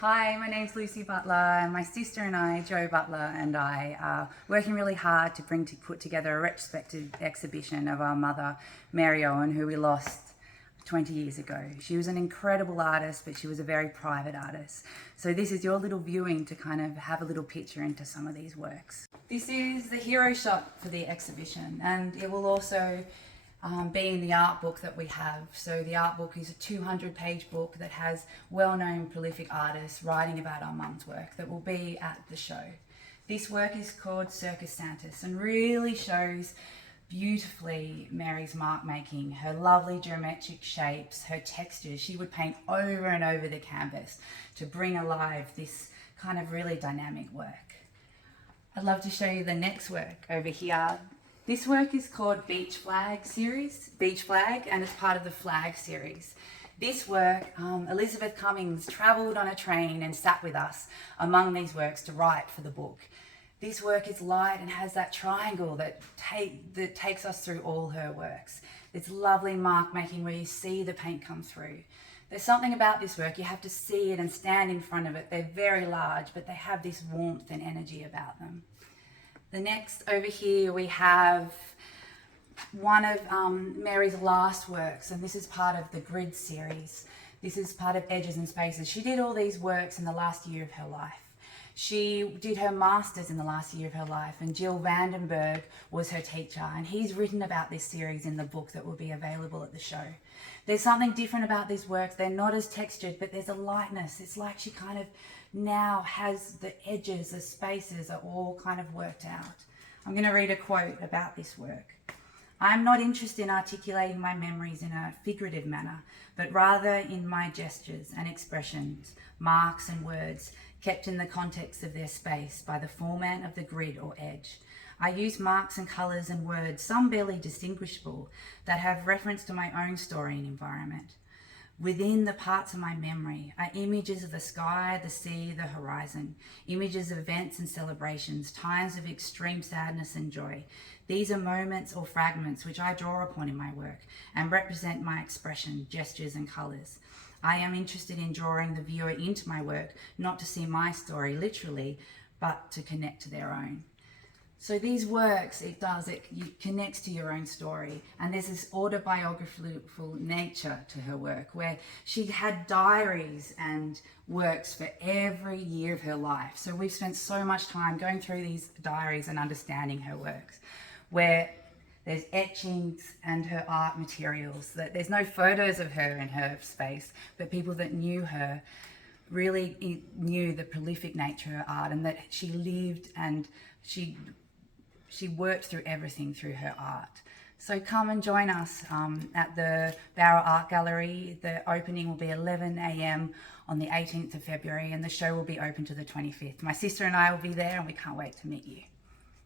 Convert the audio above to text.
Hi, my name's Lucy Butler. My sister and I, Jo Butler, and I are working really hard to put together a retrospective exhibition of our mother, Mary Owen, who we lost 20 years ago. She was an incredible artist, but she was a very private artist. So this is your little viewing to kind of have a little picture into some of these works. This is the hero shot for the exhibition, and it will also be in the art book that we have. So the art book is a 200-page book that has well-known prolific artists writing about our mum's work that will be at the show. This work is called Circus Santis and really shows beautifully Mary's mark making, her lovely geometric shapes, her textures. She would paint over and over the canvas to bring alive this kind of really dynamic work. I'd love to show you the next work over here. This work is called Beach Flag, and it's part of the Flag series. This work, Elizabeth Cummings travelled on a train and sat with us among these works to write for the book. This work is light and has that triangle that takes us through all her works. It's lovely mark making where you see the paint come through. There's something about this work, you have to see it and stand in front of it. They're very large, but they have this warmth and energy about them. The next over here we have one of Mary's last works, and this is part of the Grid series. This is part of Edges and Spaces. She did all these works in the last year of her life. She did her masters in the last year of her life, and Jill Vandenberg was her teacher, and he's written about this series in the book that will be available at the show. There's something different about these works. They're not as textured, but there's a lightness. It's like she kind of now has the edges, the spaces are all kind of worked out. I'm going to read a quote about this work. "I'm not interested in articulating my memories in a figurative manner, but rather in my gestures and expressions, marks and words, kept in the context of their space by the format of the grid or edge. I use marks and colours and words, some barely distinguishable, that have reference to my own story and environment. Within the parts of my memory are images of the sky, the sea, the horizon, images of events and celebrations, times of extreme sadness and joy. These are moments or fragments which I draw upon in my work and represent my expression, gestures and colours. I am interested in drawing the viewer into my work, not to see my story literally, but to connect to their own." So these works, it connects to your own story. And there's this autobiographical nature to her work where she had diaries and works for every year of her life. So we've spent so much time going through these diaries and understanding her works, where there's etchings and her art materials. That there's no photos of her in her space, but people that knew her really knew the prolific nature of her art, and that she lived and she worked through everything through her art. So come and join us at the Bowra Art Gallery. The opening will be 11 a.m. on the 18th of February, and the show will be open to the 25th. My sister and I will be there, and we can't wait to meet you.